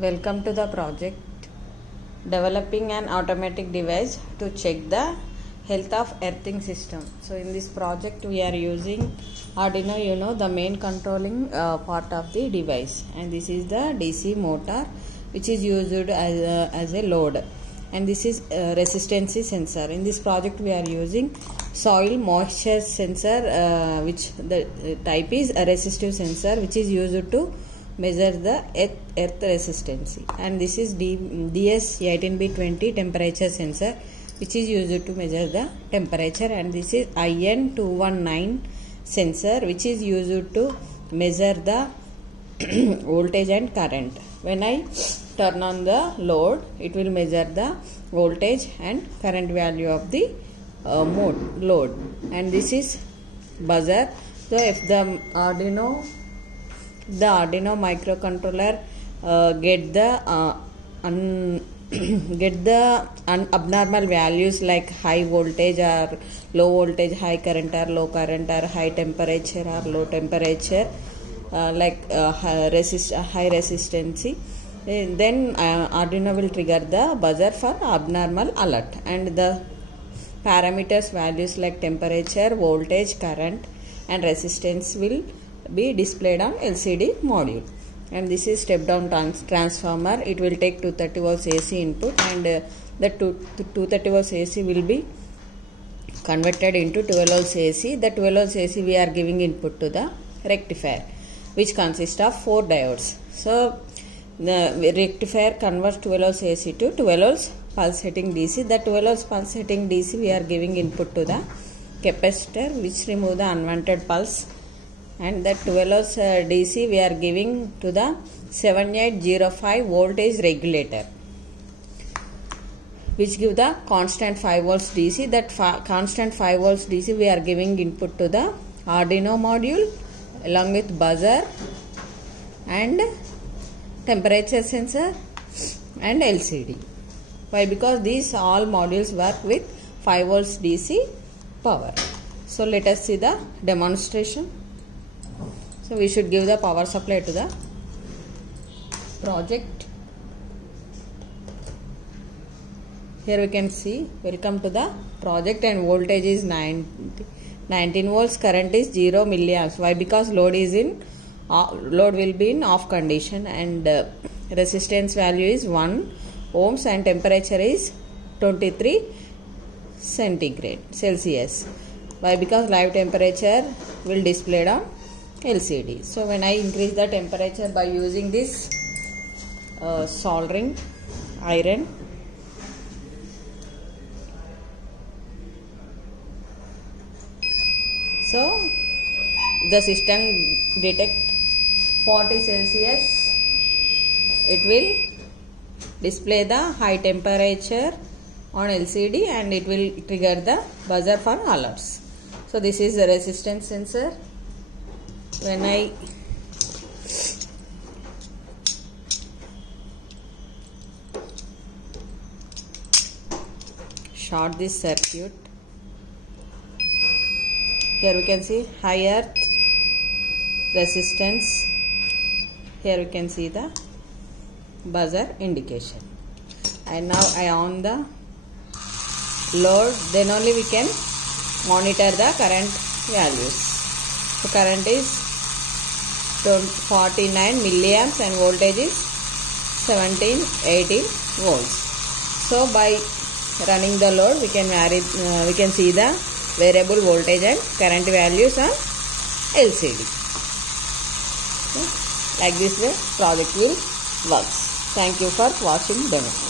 Welcome to the project developing an automatic device to check the health of earthing system. So in this project we are using Arduino Uno, the main controlling part of the device, and this is the DC motor which is used as a load, and this is resistance sensor. In this project we are using soil moisture sensor, which the type is a resistive sensor, which is used to measure the earth resistance, and this is DS18B20 temperature sensor, which is used to measure the temperature, and this is IN219 sensor, which is used to measure the voltage and current. When I turn on the load, it will measure the voltage and current value of the load, and this is buzzer. So if the Arduino microcontroller get the abnormal values like high voltage or low voltage, high current or low current, or high temperature or low temperature, high resistance, then Arduino will trigger the buzzer for abnormal alert, and the parameters values like temperature, voltage, current and resistance will be displayed on LCD module. And this is step down transformer. It will take 230 volts AC input, and the 230 volts AC will be converted into 12 volts AC. The 12 volts AC we are giving input to the rectifier, which consists of 4 diodes. So the rectifier converts 12 volts AC to 12 volts pulsating DC. The 12 volts pulsating DC we are giving input to the capacitor, which remove the unwanted pulse, and the 12 volts DC we are giving to the 7805 voltage regulator, which give the constant 5 volts DC. That constant 5 volts DC we are giving input to the Arduino module along with buzzer and temperature sensor and LCD. Why? Because these all modules work with 5 volts DC power. So let us see the demonstration. So we should give the power supply to the project. Here we can see, welcome to the project, and voltage is 19 volts, current is 0 milliamps. Why? Because load will be in off condition, and resistance value is 1 ohms, and temperature is 23 Celsius. Why? Because live temperature will display on LCD. So when I increase the temperature by using this soldering iron, so the system detect 40 Celsius, it will display the high temperature on LCD, and it will trigger the buzzer for alerts. So this is the resistance sensor. When I short this circuit, here we can see high earth resistance. Here we can see the buzzer indication, and now I on the load, then only we can monitor the current values. So current is 49 milliamps and voltage is 17-18 volts. So by running the load, we can see the variable voltage and current values on LCD. So, like this way project will work. Thank you for watching demo.